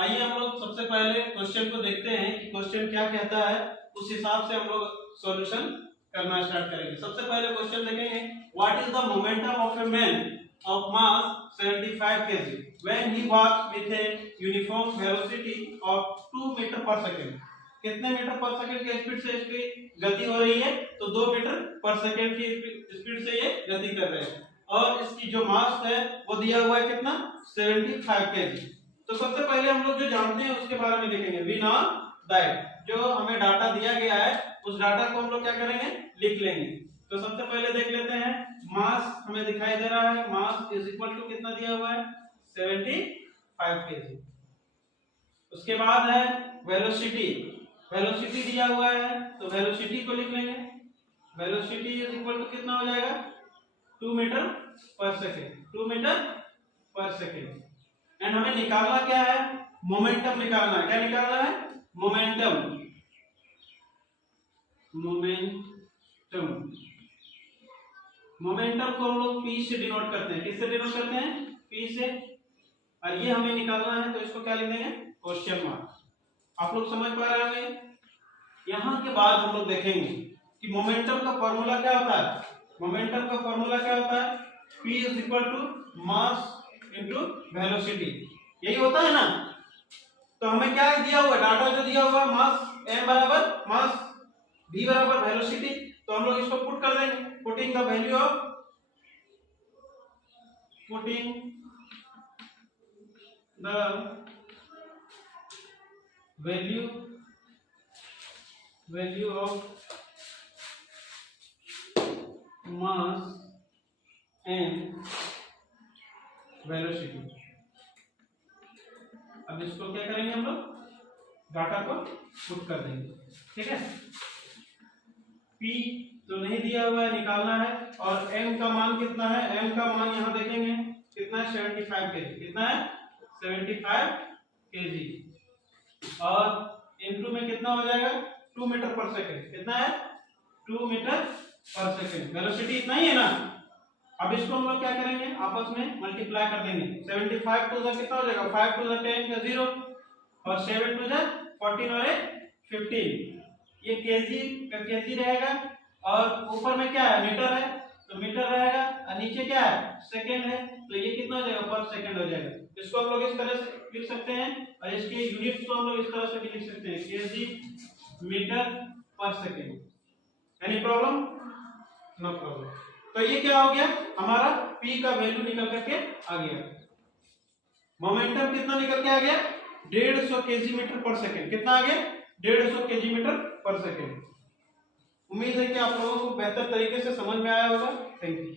आइए हम लोग सबसे पहले क्वेश्चन को देखते हैं कि क्वेश्चन क्या कहता है, उस हिसाब से हम लोग सॉल्यूशन करना स्टार्ट करेंगे। सबसे पहले क्वेश्चन देखेंगे, what is the momentum of a man of mass 75 kg when he walks with a uniform velocity of 2 metre per second. कितने मीटर पर सेकंड की स्पीड से इसकी गति हो रही है? तो 2 मीटर पर सेकंड की स्पीड से ये गति कर रहे हैं और इसकी जो मास है वो दिया हुआ है कितना? 75 kg। तो सबसे पहले हम लोग जो जानते हैं उसके बारे में देखेंगे। वी नो दैट जो हमें डाटा दिया गया है उस डाटा को हम लोग क्या करेंगे? लिख लेंगे। तो सबसे पहले देख लेते हैं, मास हमें दिखाई दे रहा है, मास इज इक्वल टू कितना दिया हुआ है? 75 kg। उसके बाद है वेलोसिटी, वेलोसिटी दिया हुआ है तो वेलोसिटी को लिख लेंगे। वेलोसिटी इज इक्वल टू कितना हो जाएगा? 2 मीटर पर सेकेंड, 2 मीटर पर सेकेंड। एंड हमें निकालना क्या है? मोमेंटम निकालना है। क्या निकालना है? मोमेंटम। मोमेंटम, मोमेंटम को हम लोग P से डिनोट करते हैं। किससे डिनोट करते हैं? P से। और ये हमें निकालना है तो इसको क्या लिख देंगे? Question mark. आप लोग समझ पा रहे होंगे। यहां के बाद हम लोग देखेंगे कि मोमेंटम का फॉर्मूला क्या होता है। मोमेंटम का फॉर्मूला क्या होता है? P is equal to mass into velocity, यही होता है ना। तो हमें क्या दिया हुआ? डाटा जो दिया हुआ है, मास m बराबर मास, v बराबर वेलोसिटी। तो हम लोग इसको पुट कर देंगे। Putting the value of, putting the value of mass and velocity. अब इसको क्या करेंगे? हम लोग डाटा को पुट कर देंगे। ठीक है। P तो नहीं दिया हुआ है, निकालना है। और m का मान कितना है? m का मान यहां देखेंगे कितना है? 75 kg। कितना है? 75 kg। और इनटू में कितना हो जाएगा? 2 मीटर पर सेकंड। कितना है? 2 मीटर पर सेकंड। वेलोसिटी इतना ही है ना। अब इसको हम लोग क्या करेंगे? आपस में मल्टीप्लाई कर देंगे। 75 टू जा कितना हो जाएगा? 5 टू जा 10 का 0 और 7 टू जा 14 और 15। ये केजी का केजी रहेगा और ऊपर में क्या है? मीटर है तो मीटर रहेगा और नीचे क्या है? सेकंड है तो ये कितना हो जाएगा? पर सेकंड हो जाएगा। इसको हम लोग इस तरह से लिख सकते हैं और इसके यूनिट्स को हम लोग इस तरह से भी लिख सकते हैं, kg metre per second. Any problem? No problem. तो ये क्या हो गया? हमारा P का वैल्यू निकल करके आ गया। मोमेंटम कितना निकल के आ गया? 150 kg मीटर पर सेकंड। कितना आ गया? 150 kg मीटर पर सेकंड। उम्मीद है कि आप लोगों को बेहतर तरीके से समझ में आया होगा। Thank you.